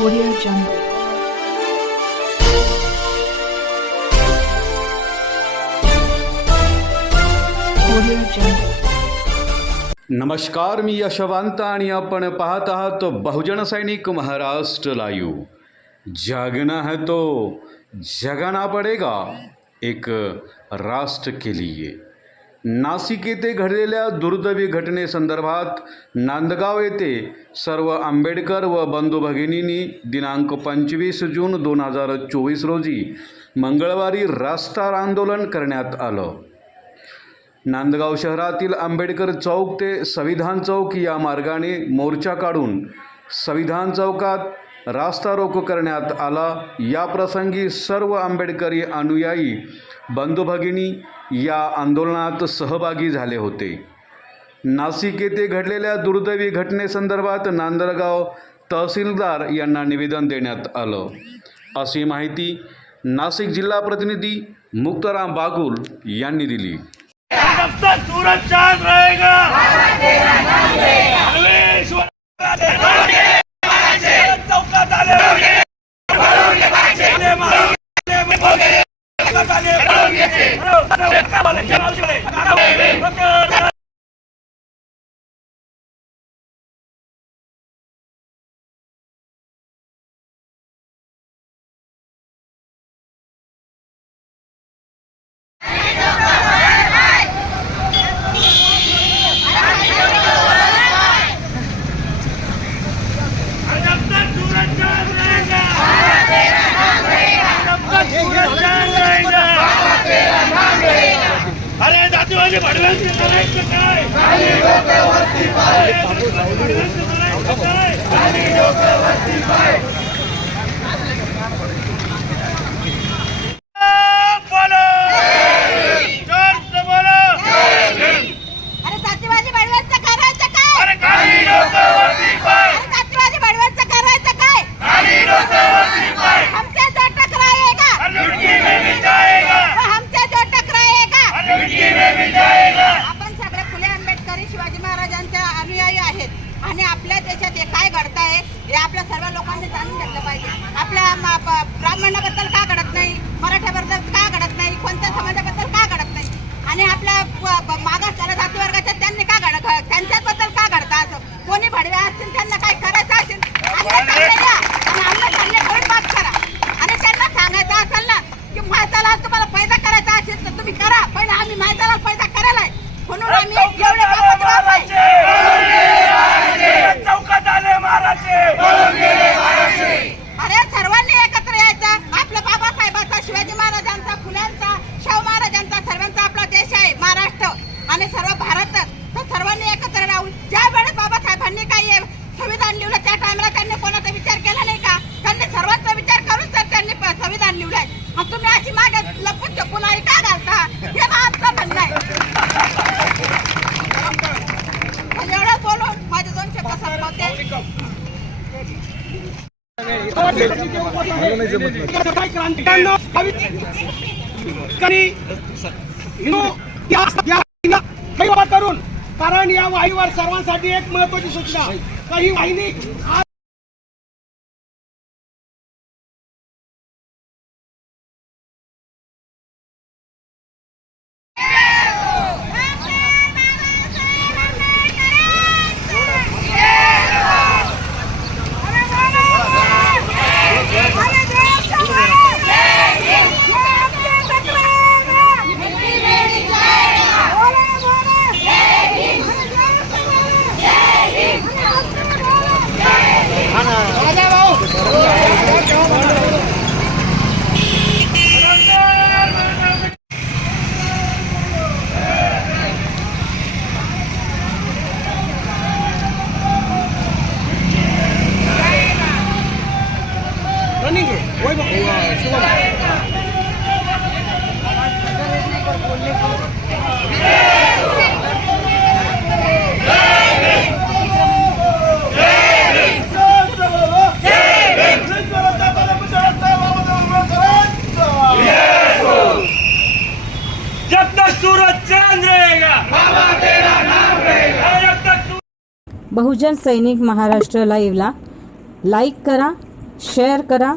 Audio Jungle. Audio Jungle. नमस्कार मी यशवंत आणि आपण पाहत आहात बहुजन सैनिक महाराष्ट्र लाईव्ह जागना है तो जगाना पडेगा, एक राष्ट्र के लिए नाशिक येथे घडलेल्या दुर्दैवी घटनेसंदर्भात नांदगाव येथे सर्व आंबेडकर व बंधू भगिनींनी दिनांक पंचवीस जून दोन हजार चोवीस रोजी मंगळवारी रास्तार आंदोलन करण्यात आलं. नांदगाव शहरातील आंबेडकर चौक ते संविधान चौक या मार्गाने मोर्चा काढून संविधान चौकात रास्ता रोको करण्यात आला. या प्रसंगी सर्व आंबेडकरी अनुयायी बंधू भगिनी या आंदोलनात सहभागी झाले होते. नाशिक येथे घडलेल्या दुर्दैवी घटनेसंदर्भात नांदगाव तहसीलदार यांना निवेदन देण्यात आलं. अशी माहिती नाशिक जिल्हा प्रतिनिधी मुक्ताराम बागुल यांनी दिली. Suraj Let's go. अरे जातीवादी काय Congress कोणाचा विचार केला नाही का त्यांनी सर्वांचा विचार करून तर त्यांनी संविधान लिहिलंय मग तुम्ही अशी मागे लपून चपून आई का घालता हे आमचं म्हणणं आहे एवढं बोलून माझे दोन शब्द संपवते करून कारण या वाहिनीवर सर्वांसाठी एक महत्वाची सूचना काही वाहिनी बहुजन सैनिक महाराष्ट्र लाइव लाईक करा शेअर करा.